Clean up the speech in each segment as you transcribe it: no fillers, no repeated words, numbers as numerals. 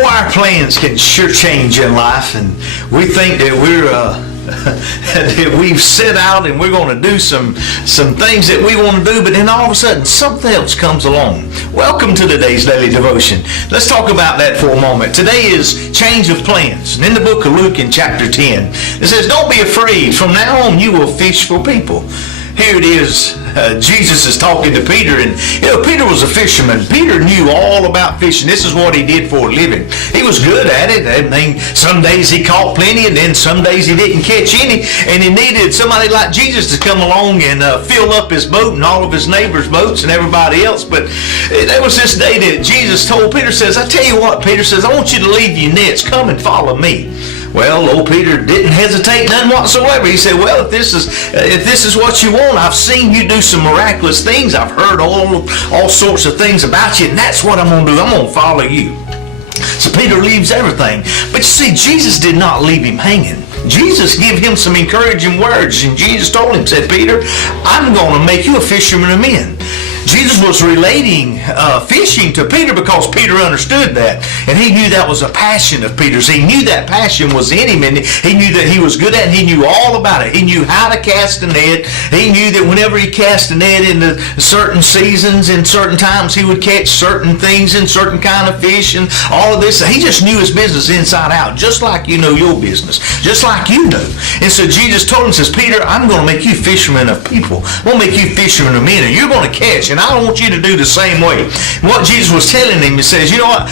Boy, our plans can sure change in life, and we think that that we've set out and we're going to do some things that we want to do, but then all of a sudden something else comes along. Welcome to today's daily devotion. Let's talk about that for a moment. Today is change of plans. And in the book of Luke in chapter 10, it says, "Don't be afraid. From now on you will fish for people." Here it is. Jesus is talking to Peter, and Peter was a fisherman. Peter knew all about fishing. This is what he did for a living. He was good at it. I mean, some days he caught plenty, and then some days he didn't catch any, and he needed somebody like Jesus to come along and fill up his boat and all of his neighbors' boats and everybody else. But there was this day that Jesus told Peter, says, "I tell you what," Peter says, "I want you to leave your nets. Come and follow me." Well, old Peter didn't hesitate none whatsoever. He said, "Well, if this is what you want, I've seen you do some miraculous things. I've heard all sorts of things about you, and that's what I'm going to do. I'm going to follow you." So Peter leaves everything. But you see, Jesus did not leave him hanging. Jesus gave him some encouraging words, and Jesus told him, said, "Peter, I'm going to make you a fisherman of men." Jesus was relating fishing to Peter because Peter understood that, and he knew that was a passion of Peter's. He knew that passion was in him, and he knew that he was good at it. He knew all about it. He knew how to cast a net. He knew that whenever he cast a net into certain seasons and certain times, he would catch certain things and certain kind of fish and all of this. He just knew his business inside out, just like you know your business, just like you know. And so Jesus told him, says, "Peter, I'm going to make you fishermen of people. I'm going to make you fishermen of men, and you're going to catch, and I want you to do the same way." What Jesus was telling him, he says, "You know what?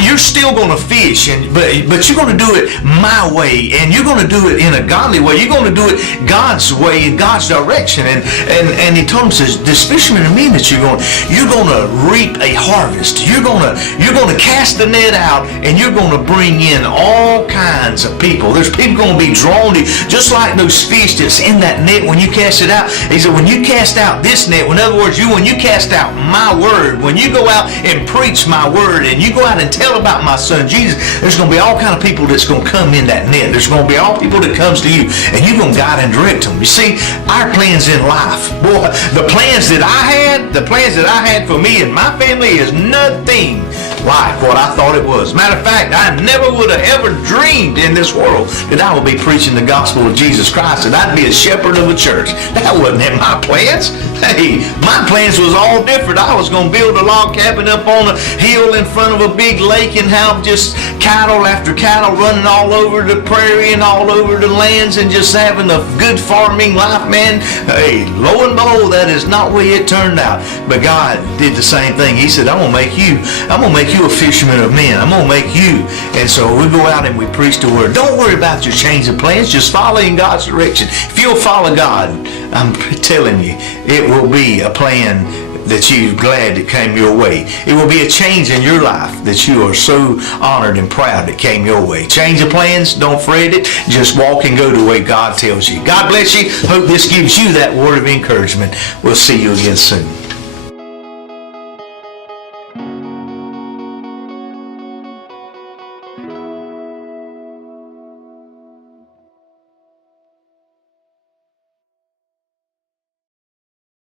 You're still going to fish, but you're going to do it my way, and you're going to do it in a godly way. You're going to do it God's way, in God's direction." And he told him, says, "This fisherman of men that you're going to reap a harvest. You're going to cast the net out, and you're going to bring in all kinds of people. There's people going to be drawn to you, just like those fish that's in that net when you cast it out." He said, "When you cast out this net, in other words, when you cast out my word, when you go out and preach my word, and you go out and tell about my son Jesus, there's going to be all kind of people that's going to come in that net. There's going to be all people that comes to you, and you're going to guide and direct them." You see, our plans in life, boy, the plans that I had for me and my family is nothing like what I thought it was. Matter of fact, I never would have ever dreamed in this world that I would be preaching the gospel of Jesus Christ, and I'd be a shepherd of a church. That wasn't in my plans. Hey, my plans was all different. I was going to build a log cabin up on a hill in front of a big lake and have just cattle after cattle running all over the prairie and all over the lands and just having a good farming life, man. Hey, lo and behold, that is not the way it turned out. But God did the same thing. He said, I'm going to make you a fisherman of men. I'm going to make you. And so we go out and we preach the word. Don't worry about your change of plans. Just follow in God's direction. If you'll follow God, I'm telling you, it will be a plan that you're glad it came your way. It will be a change in your life that you are so honored and proud it came your way. Change of plans, don't fret it. Just walk and go the way God tells you. God bless you. Hope this gives you that word of encouragement. We'll see you again soon.